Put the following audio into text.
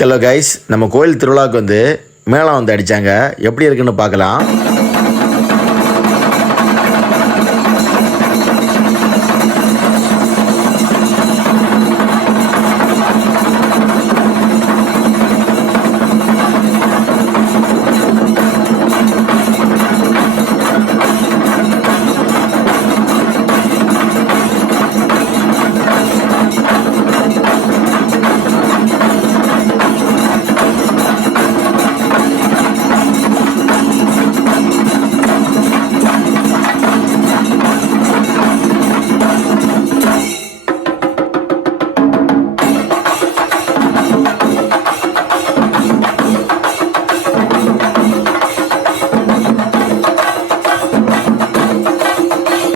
Hello guys, நம்ம கோயில் திருவிழாவுக்கு வந்து மேளம் வந்து அடித்தாங்க. எப்படி இருக்குன்னு பார்க்கலாம்.